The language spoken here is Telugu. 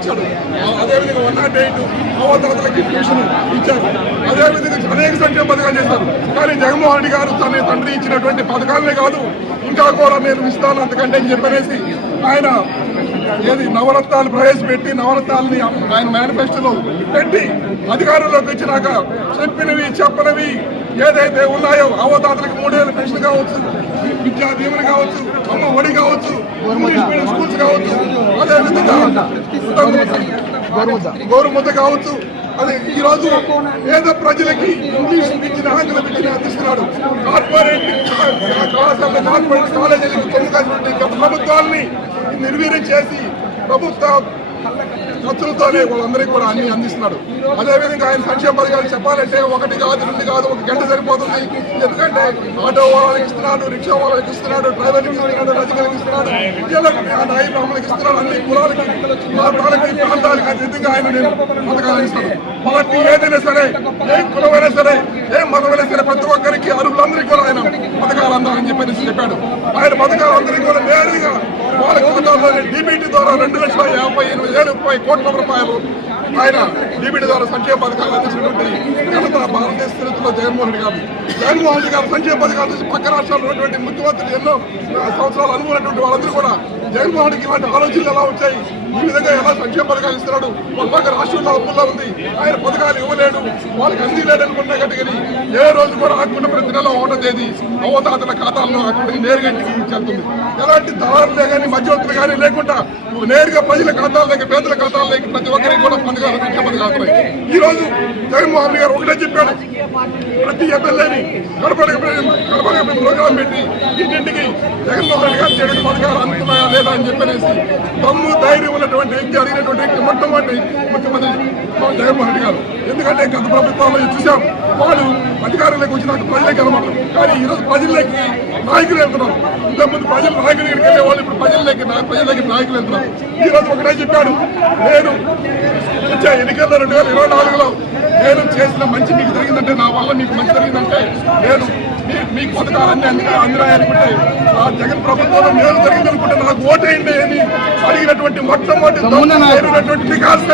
ఇచ్చాడు. అదేవిధంగా 108 అవతరతలకి ట్యూషన్ ఇచ్చారు. అదేవిధంగా అనేక సంక్షేమ పథకాలు చేశారు. కానీ జగన్మోహన్ రెడ్డి గారు తన తండ్రి ఇచ్చినటువంటి పథకాలనే కాదు, ఇంకా కూడా నేను ఇస్తాను అంతకంటే అని చెప్పనేసి ఆయన ఏది నవరత్నాలు ప్రవేశపెట్టి నవరత్నాలని ఆయన మేనిఫెస్టోలో పెట్టి అధికారంలోకి వచ్చినాక చెప్పినవి చెప్పనివి ఏదైతే ఉన్నాయో అవతాతలకు 3 ఏళ్ళ పెన్షన్ కావచ్చు, విద్యా దీవెన కావచ్చు, అమ్మ ఒడి కావచ్చు, ఇంగ్లీష్ మీడియం స్కూల్స్ కావచ్చు, అదేవిధంగా గోరుముద్ద కావచ్చు. అదే ఈ రోజు పేద ప్రజలకి ఇంగ్లీష్ ఇచ్చిన ఆంగ్లం ఇచ్చిన అందిస్తున్నాడు. కార్పొరేట్ కళాశాల కార్పొరేట్ కాలేజీలకు తొమ్మిది ప్రభుత్వాలని నిర్వీర్యం చేసి ప్రభుత్వ ఖర్చులతోనే వాళ్ళందరికీ కూడా అన్ని అందిస్తున్నాడు. అదేవిధంగా ఆయన సంక్షేమ పథకాలు చెప్పాలంటే 1 కాదు 2 కాదు, 1 గంట సరిపోతుంది. ఎందుకంటే ఆటో వాళ్ళకి ఇస్తున్నాడు, రిక్షా వాళ్ళకి ఇస్తున్నాడు, డ్రైవర్కి ఇస్తున్నాడు, రజకులకి ఇస్తున్నాడు, నాయి బ్రాహ్మణులకి ఇస్తున్నాడు, అన్ని కులాలకి ప్రాంతాలకి అతీతంగా ఆయన నేను పథకాలు ఇస్తాడు. పార్టీ ఏదైనా సరే, ఏ కులమైనా సరే, ఏ మతమైనా సరే ప్రతి ఒక్కరికి అర్హులందరికీ కూడా ఆయన పథకాలు అందాలని చెప్పాడు. ఆయన పథకాలు అందరికీ కూడా నేరుగా వాళ్ళ ఖాతాల్లోనే డీబీటీ ద్వారా 2,58,000 కోట్ల రూపాయలు ఆయన డీబీటీ ద్వారా సంక్షేమ పథకాలు అందించినటువంటి ఘనత భారతదేశ చరిత్రలో జగన్మోహన్ రెడ్డి గారు సంక్షేమ పథకాలు చూసి పక్క రాష్ట్రాల్లో ఉన్నటువంటి ముఖ్యమంత్రులు ఎన్నో సంవత్సరాలు అనుకున్నటువంటి వాళ్ళందరూ కూడా జగన్మోహన్ రెడ్డికి ఇలాంటి ఆలోచనలు ఎలా వచ్చాయి, ఈ విధంగా ఎలా సంక్షేమ పథకాలు ఇస్తున్నాడు, వాళ్ళ పక్క రాష్ట్రంలో అప్పుల్లో ఉంది, ఆయన పథకాలు ఇవ్వలేడు, వాళ్ళకి అందిలేడు అనుకున్న కట్టుకుని ఏ రోజు కూడా ఆకుండా ప్రతి నెల 1వ తేదీ అవతాతల ఖాతాల్లో అక్కడికి నేరుగా ఇంటికి చెల్తుంది. ఎలాంటి దళారులే కానీ మధ్యవర్తులు కానీ లేకుండా నేరుగా ప్రజల ఖాతాల్లోకి పేదల ఖాతాల్లోకి ప్రతి ఒక్కరికి కూడా పథకాలు సంక్షేమ పథకాలు. ఈ రోజు జగన్మోహన్ రెడ్డి గారు ఒకటే చెప్పాడు, ప్రతి ఎమ్మెల్యేని గడపడక ప్రోగ్రాం పెట్టి ఇంటింటికి జగన్మోహన్ రెడ్డి గారు చేయడం పథకాలు అందుతున్నాయా లేదా అని చెప్పనేసి దమ్ము ధైర్యం ఉన్నటువంటి వ్యక్తి అడిగినటువంటి వ్యక్తి మొట్టమొదటి ముఖ్యమంత్రి జగన్మోహన్ రెడ్డి గారు. ఎందుకంటే గత ప్రభుత్వాల్లో చూసాం, వాళ్ళు అధికారంలోకి వచ్చినాక ప్రజలకి వెళ్ళమంటారు, కానీ ఈరోజు ప్రజల్లోకి నాయకులు వెళ్తున్నారు. ఇంతకుముందు ప్రజలు నాయకుల దగ్గరికి వెళ్ళే వాళ్ళు ఇప్పుడు ప్రజలకి నాయకులు వెళ్తున్నారు. ఈ రోజు ఒకటే చెప్పాడు, నేను వచ్చే ఎన్నికల్లో 2024లో నేను చేసిన మంచి మీకు జరిగిందంటే, నా వల్ల మీకు మంచి జరిగిందంటే నేను మీకు పథకాలన్నీ అందినాయనుకుంటే, ఆ జగన్ ప్రభుత్వంలో మేలు జరిగిందనుకుంటే నాకు ఓటేయండి అని అడిగినటువంటి మొట్టమొదటి వికాస్